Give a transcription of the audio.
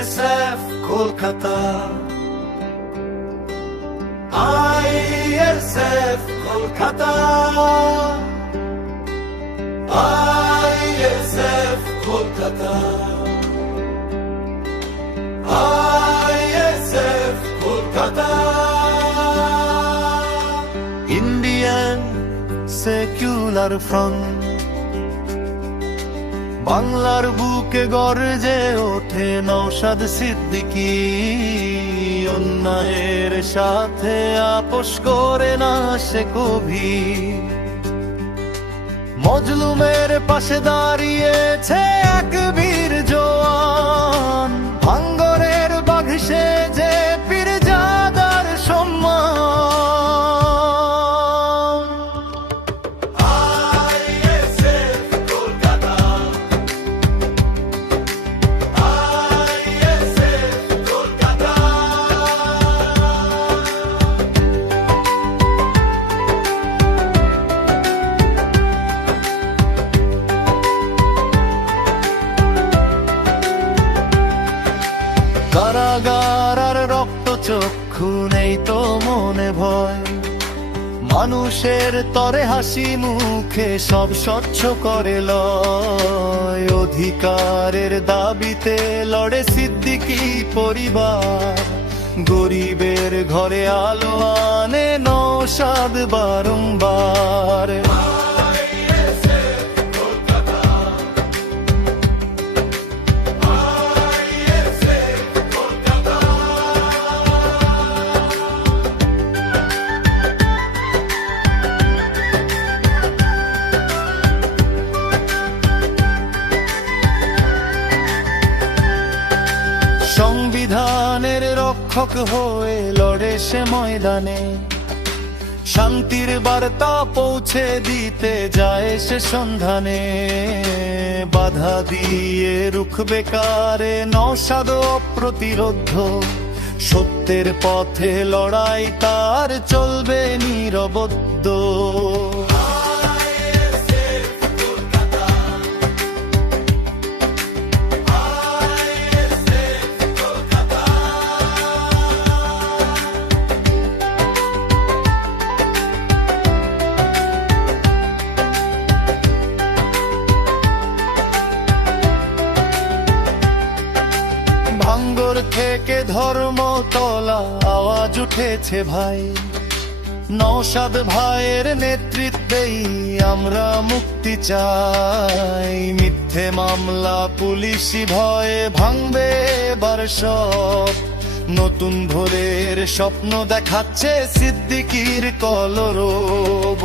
ISF Kolkata, ISF Kolkata, ISF Kolkata, ISF Kolkata. Indian secular front বাংলার বুকে গর্জে ওঠে নওশাদ সিদ্দিকী, অন্যায়ের সাথে আপোষ করে না সে কবি, মজলুমের পাশে দাঁড়িয়েছে এক বীর জওয়ান, ভাঙ্গরের বাঘ সে যে পীরজাদার সম্মান। কারাগার আর রক্ত চক্ষু নেই তো মনে ভয়, মানুষের তরে হাসি মুখে সব স্বচ্ছ করে লয়, অধিকারের দাবিতে লড়ে সিদ্দিকী পরিবার, গরিবের ঘরে আলো আনে নওশাদ বারংবার। সংবিধানের রক্ষক হয়ে লড়ে সে ময়দানে, শান্তির বার্তা পৌঁছে দিতে যায় সে সন্ধানে, বাধা দিয়ে রুখ বেকারে নওশাদ অপ্রতিরোধ্য, সত্যের পথে লড়াই তার চলবে নিরবদ্ধ। ভাঙ্গর থেকে ধর্মতলা আওয়াজ উঠেছে ভাই, নওশাদ ভাইয়ের নেতৃত্বেই আমরা মুক্তি চাই, মিথ্যে মামলা পুলিশি ভয়ে ভাঙবে এবার সব, নতুন ভোরের স্বপ্ন দেখাচ্ছে সিদ্দিকীর কলরব।